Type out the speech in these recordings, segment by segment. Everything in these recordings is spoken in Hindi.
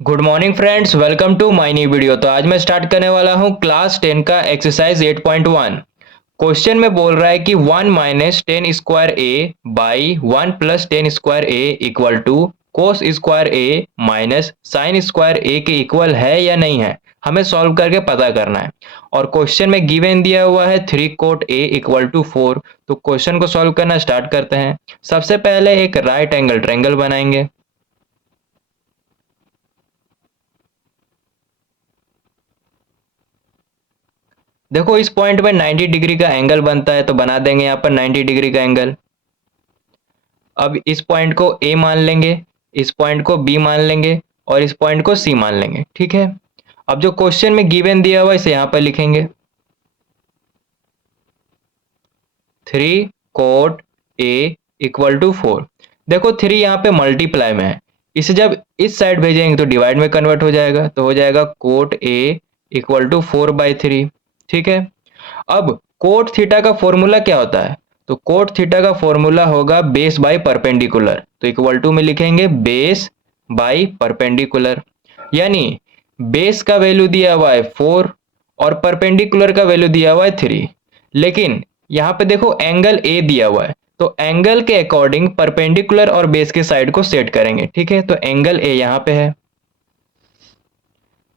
Good morning friends, welcome to my new video. तो आज मैं स्टार्ट करने वाला हूं क्लास 10 का एक्सरसाइज 8.1। क्वेश्चन में बोल रहा है कि 1 minus tan square A by 1 plus tan square A equal to cos square A minus sine square A के इक्वल है या नहीं है, हमें सॉल्व करके पता करना है। और क्वेश्चन में गिवन दिया हुआ है 3 कोट ए इक्वल टू 4। तो क्वेश्चन को सॉल्व करना स्टार्ट करते हैं। सबसे पहले एक राइट एंगल ट्रायंगल बनाएंगे। देखो इस पॉइंट में 90 डिग्री का एंगल बनता है, तो बना देंगे यहाँ पर 90 डिग्री का एंगल। अब इस पॉइंट को ए मान लेंगे, इस पॉइंट को बी मान लेंगे और इस पॉइंट को सी मान लेंगे। ठीक है, अब जो क्वेश्चन में गिवन दिया हुआ है इसे यहाँ पर लिखेंगे 3 कोट ए इक्वल टू 4। देखो 3 यहाँ पे मल्टीप्लाई में है, इसे जब इस साइड भेजेंगे तो डिवाइड में कन्वर्ट हो जाएगा, तो हो जाएगा कोट ए इक्वल टू 4/3। ठीक है, अब कोट थीटा का फॉर्मूला क्या होता है? तो कोट थीटा का फॉर्मूला होगा बेस बाय परपेंडिकुलर। तो इक्वल टू में लिखेंगे बेस बाय परपेंडिकुलर, यानी बेस का वैल्यू दिया हुआ है 4 और परपेंडिकुलर का वैल्यू दिया हुआ है 3। लेकिन यहाँ पे देखो एंगल ए दिया हुआ है, तो एंगल के अकॉर्डिंग परपेंडिकुलर और बेस के साइड को सेट करेंगे। ठीक है, तो एंगल ए यहाँ पे है,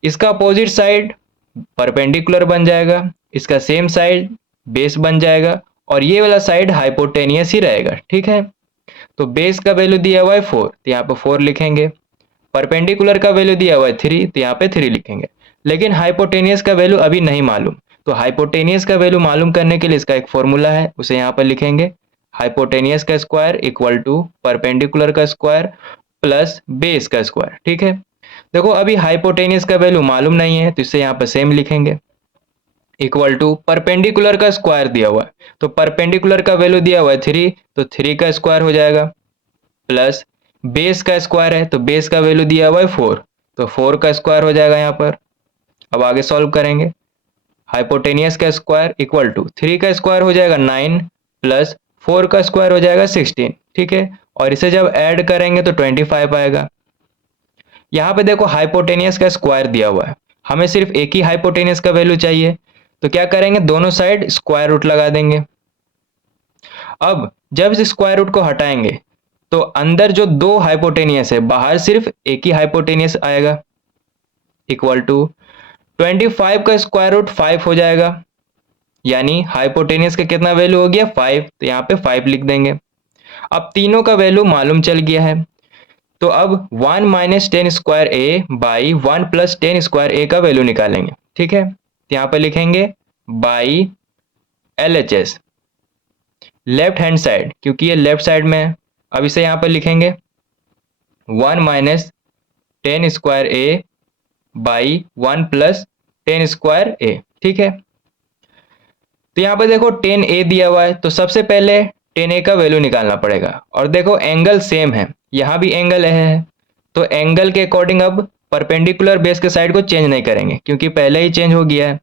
इसका अपोजिट साइड परपेंडिकुलर बन जाएगा, इसका सेम साइड बेस बन जाएगा और ये वाला साइड हाइपोटेनियस ही रहेगा। ठीक है, तो बेस का वैल्यू दिया हुआ है 4, तो यहाँ पे 4 लिखेंगे। परपेंडिकुलर का वैल्यू दिया हुआ है 3, तो यहाँ पे 3 लिखेंगे। लेकिन हाइपोटेनियस का वैल्यू अभी नहीं मालूम, तो हाइपोटेनियस का वैल्यू मालूम करने के लिए इसका एक फॉर्मूला है, उसे यहाँ पर लिखेंगे हाइपोटेनियस का स्क्वायर इक्वल टू परपेंडिकुलर का स्क्वायर प्लस बेस का स्क्वायर। ठीक है, देखो अभी हाइपोटेनियस का वैल्यू मालूम नहीं है, तो इसे यहाँ पर सेम लिखेंगे इक्वल टू परपेंडिकुलर का स्क्वायर दिया हुआ है, तो परपेंडिकुलर का वैल्यू दिया हुआ है 3, तो 3 का स्क्वायर हो जाएगा प्लस बेस का स्क्वायर है, तो बेस का वैल्यू दिया हुआ है 4, तो 4 का स्क्वायर हो जाएगा यहाँ पर। अब आगे सॉल्व करेंगे, हाइपोटेनियस का स्क्वायर इक्वल टू 3 का स्क्वायर हो जाएगा 9 प्लस 4 का स्क्वायर हो जाएगा 16। ठीक है, और इसे जब ऐड करेंगे तो 25 आएगा। यहाँ पे देखो हाइपोटेनियस का स्क्वायर दिया हुआ है, हमें सिर्फ एक ही हाइपोटेनियस का वैल्यू चाहिए, तो क्या करेंगे दोनों साइड स्क्वायर रूट लगा देंगे। अब जब इस स्क्वायर रूट को हटाएंगे तो अंदर जो दो हाइपोटेनियस है, बाहर सिर्फ एक ही हाइपोटेनियस आएगा इक्वल टू 25 का स्क्वायर रूट 5 हो जाएगा, यानी हाइपोटेनियस का कितना वैल्यू हो गया 5, तो यहाँ पे 5 लिख देंगे। अब तीनों का वैल्यू मालूम चल गया है, तो अब 1 minus tan square A by 1 plus tan square A का वैल्यू निकालेंगे। ठीक है, तो यहाँ पर लिखेंगे by LHS left hand side, क्योंकि ये लेफ्ट साइड में है। अब इसे यहाँ पर लिखेंगे 1 minus tan square A by 1 plus tan square A. ठीक है, तो यहाँ पर देखो 10a दिया हुआ है, तो सबसे पहले 10a का वैल्यू निकालना पड़ेगा। और देखो एंगल सेम है, यहाँ भी एंगल है, तो एंगल के अकॉर्डिंग अब परपेंडिकुलर बेस के साइड को चेंज नहीं करेंगे, क्योंकि पहले ही चेंज हो गया है।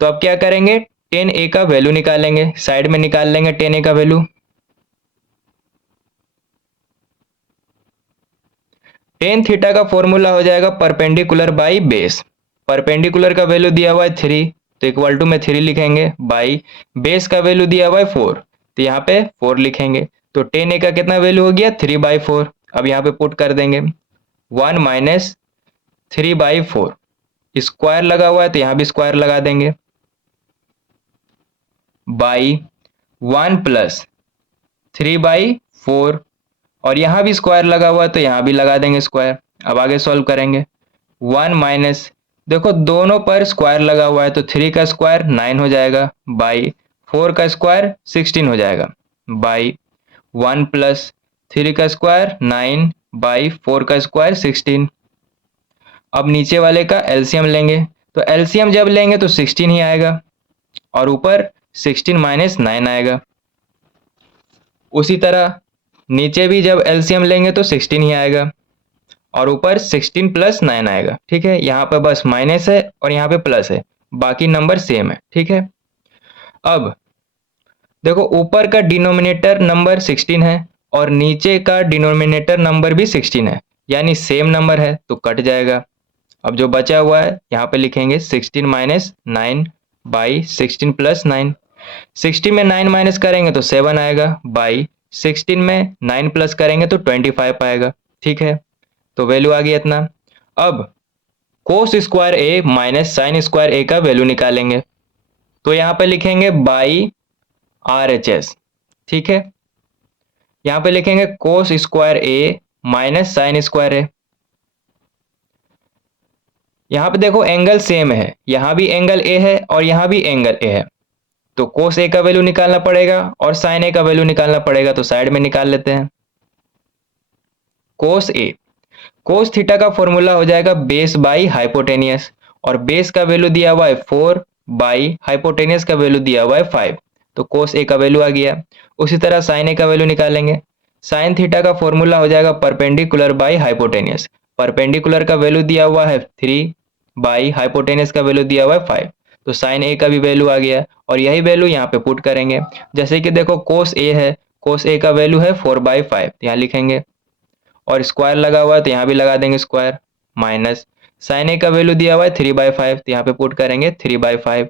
तो अब क्या करेंगे 10a का वैल्यू निकालेंगे, साइड में निकाल लेंगे 10a का वैल्यू। टेन थीटा का फॉर्मूला हो जाएगा परपेंडिकुलर बाई बेस। परपेंडिकुलर का वैल्यू दिया हुआ है 3, तो इक्वल टू में 3 लिखेंगे बाई बेस का वैल्यू दिया हुआ है 4, तो यहाँ पे 4 लिखेंगे। तो 10a का कितना वैल्यू हो गया 3/4। अब यहाँ पे पुट कर देंगे 1 माइनस 3/4, स्क्वायर लगा हुआ है तो यहाँ भी स्क्वायर लगा देंगे बाई 1 प्लस 3/4, और यहाँ भी स्क्वायर लगा हुआ है तो यहाँ भी लगा देंगे स्क्वायर। अब आगे सॉल्व करेंगे 1 माइनस, देखो दोनों पर स्क्वायर लगा हुआ है, तो 3 का स्क्वायर 9 हो जाएगा बाई 4 का स्क्वायर 16 हो जाएगा बाई 1 प्लस 3 का स्क्वायर 9 बाई 4 का स्क्वायर 16। अब नीचे वाले का एलसीएम लेंगे, तो एलसीएम जब लेंगे तो 16 ही आएगा और ऊपर 16 माइनस 9 आएगा। उसी तरह नीचे भी जब एलसीएम लेंगे तो 16 ही आएगा और ऊपर 16 प्लस 9 आएगा। ठीक है, यहाँ पे बस माइनस है और यहाँ पे प्लस है, बाकी नंबर सेम है। ठीक है, अब देखो ऊपर का डिनोमिनेटर नंबर 16 है और नीचे का डिनोमिनेटर नंबर भी 16 है, यानी सेम नंबर है, तो कट जाएगा। अब जो बचा हुआ है यहाँ पे लिखेंगे 16 माइनस 9 बाई 16 प्लस 9। 60 में 9 माइनस करेंगे तो 7 आएगा, बाई 16 में 9 प्लस करेंगे तो 25 आएगा। ठीक है, तो वैल्यू आ गया इतना। अब कोस square A minus sine square A का वैल्यू निकालेंगे, तो यहाँ पे लिखेंगे बाई RHS। ठीक है, यहाँ पे लिखेंगे कोस square A minus sine square ए। यहाँ पे देखो एंगल सेम है, यहाँ भी एंगल ए है और यहाँ भी एंगल ए है, तो कोस ए का वैल्यू निकालना पड़ेगा और साइन ए का वैल्यू निकालना पड़ेगा, तो साइड में निकाल लेते हैं। कोस ए, कोस थीटा का फॉर्मूला हो जाएगा बेस बाई हाइपोटेनियस, और बेस का वैल्यू दिया हुआ है 4 बाई हाइपोटेनियस का वैल्यू दिया हुआ है 5, तो कोस ए का वैल्यू आ गया। उसी तरह साइन ए का वैल्यू निकालेंगे। साइन थीटा का फॉर्मूला हो जाएगा परपेंडिकुलर बाई हाइपोटेनियस, परपेंडिकुलर का वैल्यू दिया हुआ है 3 बाई हाइपोटेनियस का वैल्यू दिया हुआ है 5, तो साइन ए का भी वैल्यू आ गया और यही वैल्यू यहाँ पे पुट करेंगे। जैसे कि देखो कोस ए है, कोस ए का वैल्यू है 4/5, यहाँ लिखेंगे, और स्क्वायर लगा हुआ है तो यहाँ भी लगा देंगे स्क्वायर, माइनस साइन ए का वैल्यू दिया हुआ है 3/5, तो यहाँ पे पुट करेंगे 3/5,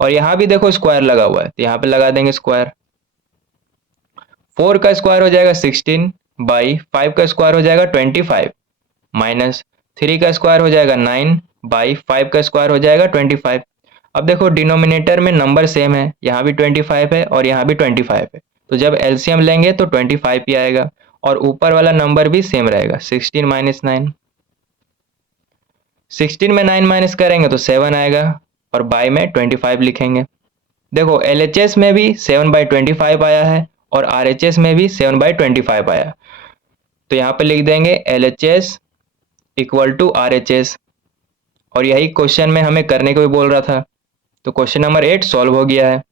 और यहाँ भी देखो स्क्वायर लगा हुआ है तो यहाँ पे लगा देंगे स्क्वायर। 4 का स्क्वायर हो जाएगा 16 बाई 5 का स्क्वायर हो जाएगा 25, माइनस 3 का स्क्वायर हो जाएगा 9 बाई 5 का स्क्वायर हो जाएगा 25। अब देखो डिनोमिनेटर में नंबर सेम है, यहाँ भी 25 है और यहाँ भी 25 है, तो जब एलसीएम लेंगे तो 25 ही आएगा, और ऊपर वाला नंबर भी सेम रहेगा 16 माइनस 9। 16 में 9 माइनस करेंगे तो 7 आएगा और बाई में 25 लिखेंगे। देखो LHS में भी 7/25 आया है और RHS में भी 7/25 आया, तो यहाँ पे लिख देंगे LHS इक्वल टू RHS, और यही क्वेश्चन में हमें करने को भी बोल रहा था, तो क्वेश्चन नंबर 8 सॉल्व हो गया है।